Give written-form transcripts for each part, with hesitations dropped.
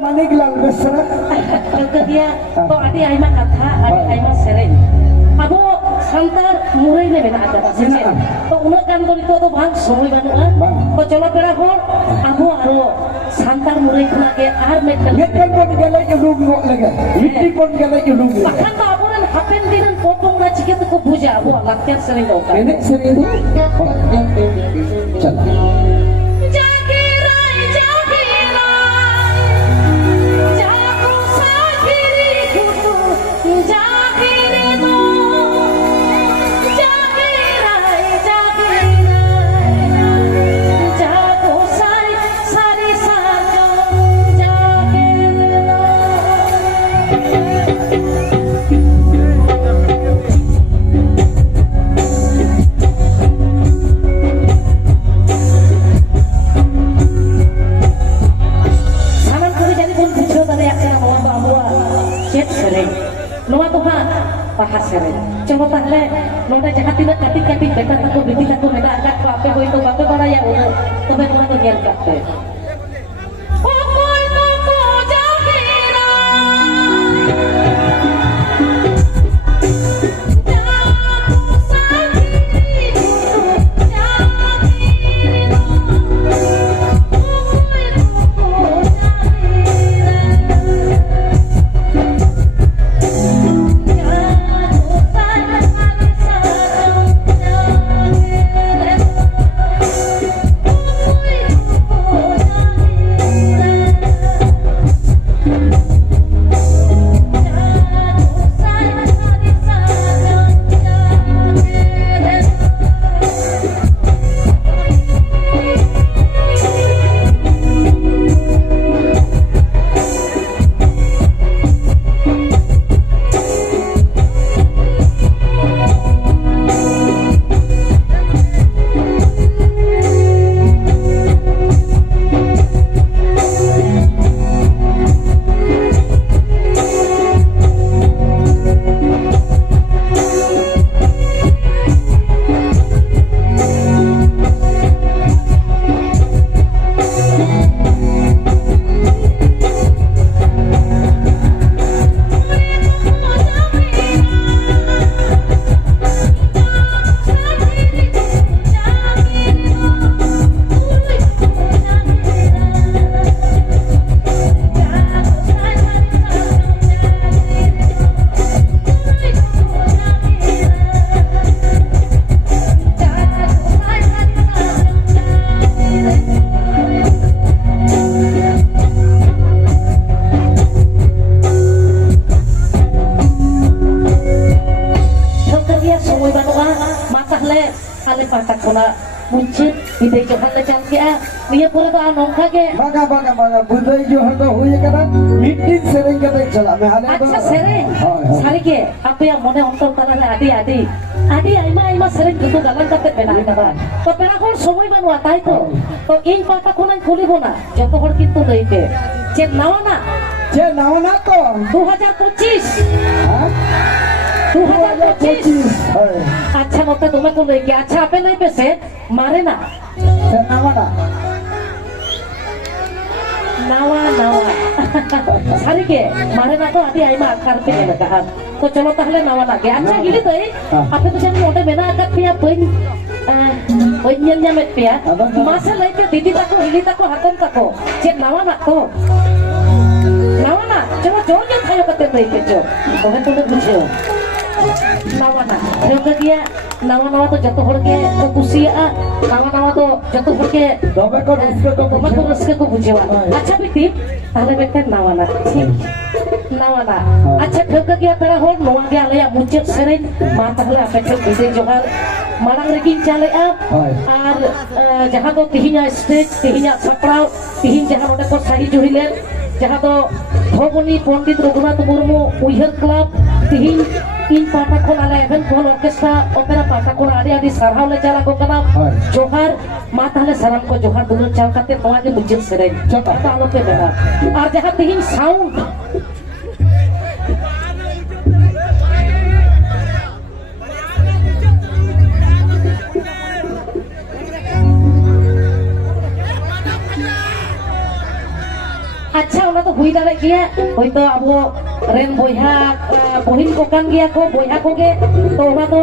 Manik lang besra. Dia to adi aima katha adi aima sereng. Abo santar murai le mena ada sese. To unok kan to itu bang somoy banua. To cholo pera hor abo aro santar murai khuna ke ar metal. Metal pon gele ulung ngok lega. Mitti pon gele ulung. Bahkan to abo ran hapen dinan potong na chiket ko buja abo lakter sereng do ka. Enek sering itu. Chala. Bahas sereng. Coba tahle, nona jahat tidak katik beta takut biti takut meda angkat apa boy itu apa baraya udah, tapi nona tu dia angkat. Muncul, bidai johan le cantik ah, dia pura tu anong kage. Baga, budai johan tu huye kana, mitin sereng kata chala. Acha sereng, sari ke, apa yang mone ontor tanah le adi, aima sereng itu galang kata bena kata. To pera kor somoy banua tai to, to in pata konan kuli bona, joto hor kintu leite. Jen nawa na to 2025. 2025 अच्छा मत तुम्हें को लेके अच्छा आपे नहीं पैसे मारे ना nawa सारी के मारे ना तो आदि आई मार कर पे लगा है तो चलो पहले nawa लगे अच्छा गिली तो आपे तो जब मोटे में ना अगर पिया penyen met pia masa lain ke didi tako hili tako hatam tako cek nawa na coba jauhnya kayo kata baik kejo bukan tuh bujo nawana juga dia nawa tuh jatuh harga kusia nawa tuh jatuh harga dobe ko reske ko bujewa acha bitim tahle beten nawana acha juga dia pera hor noa dia alaya muncul sering mata lah betul bisa johar malang rekin cale ar jahan tuh tihinya stage tihinya saprau tihin jahan udah ko sahi juhilen jahan tuh Bhogoni Pandit Raghunath Murmu Uihar Club tihin in pata kon ala event kon orkestra opera pata kon adi sarhau le jala ko kana johar mata le salam ko johar dulu chal kate noa ge mujil sereng chota alo pe beta ar jahan tihin sound अच्छा उन्हें तो हुई दाड़े गया होयतो अबो rain बोहा बहिन को कान गया को बोहा को गे तो ओना तो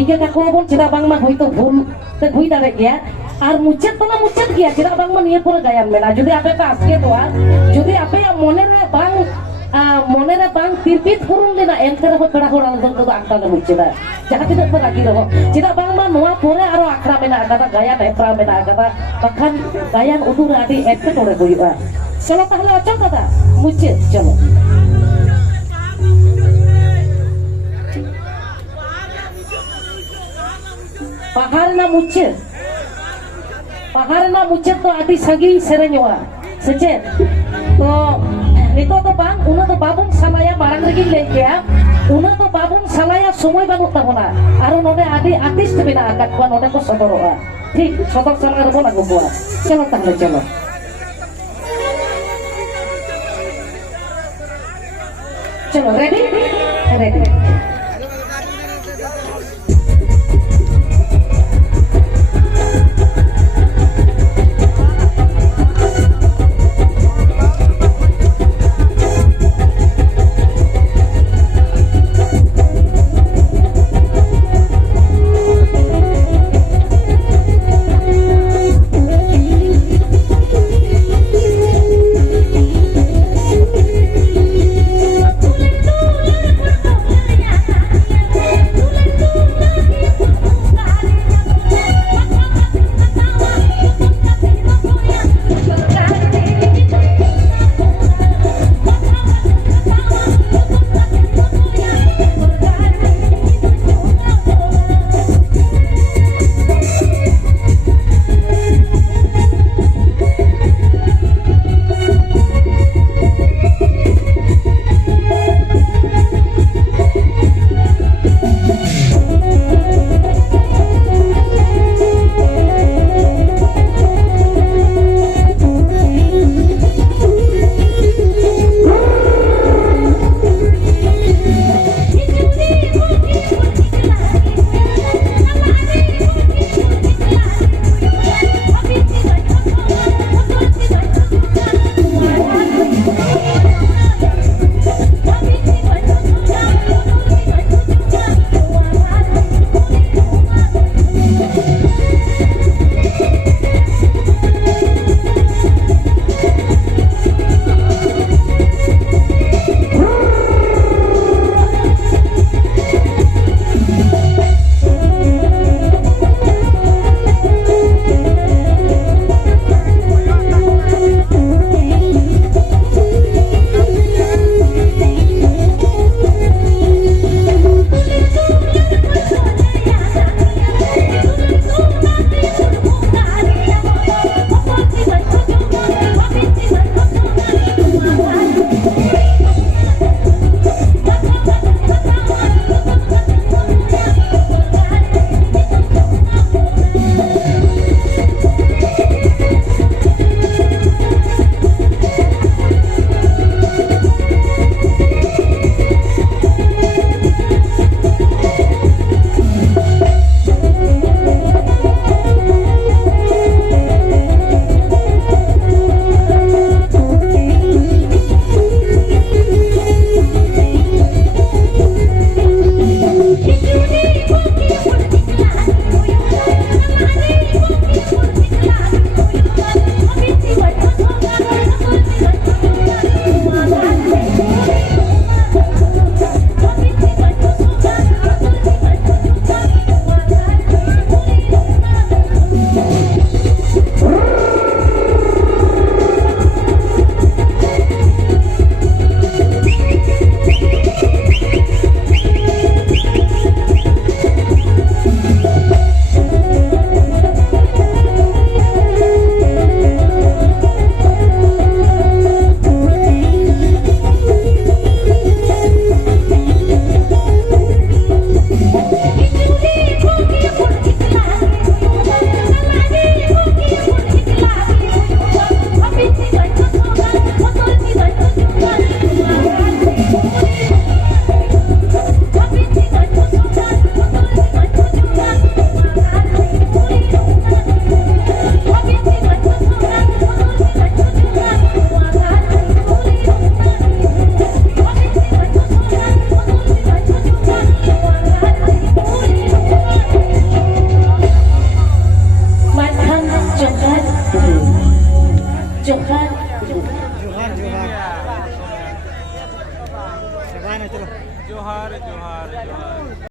इके काको बोन चेदा बांगमा होयतो भूल ते हुई दाड़े गया আর মুচেত তো না মুচেত গিয়া চিরা বাং নিয়ে পুরো গায়ান মেলা যদি আপে কাজকে দোয়া যদি আপে মনেরে বাং তিরপিত করুন না এনতে রহ পেড়া হড়াল দন্ত তো আঁকটা মুচেদা যাহা তিনা পর রাগি রহ চিরা বাং মা নোয়া পরে আরো আখড়া মেনা কাদা গায়ান এপ্রা মেনা কাদা বাখান গায়ান উদুর আদি এতে করে হইবা চলো তাহলে আচল দাদা মুচেত চলো পাহাড় না মুচেত पहाड़ ना मुझे तो आदि सगी सेरेंयोआ सचे तो नितो तो बांग उन्हें तो बाबुन सालाया मारंग रगी ले गया उन्हें तो बाबुन सालाया समय बाबू तबना आरो नोडे आदि आर्टिस्ट बिना आकाट को नोडे को सदरोआ ठीक सदर साला रबो लागो बुआ चलो ताहले चलो चलो रेडी रेडी जोहार जोहार जोहार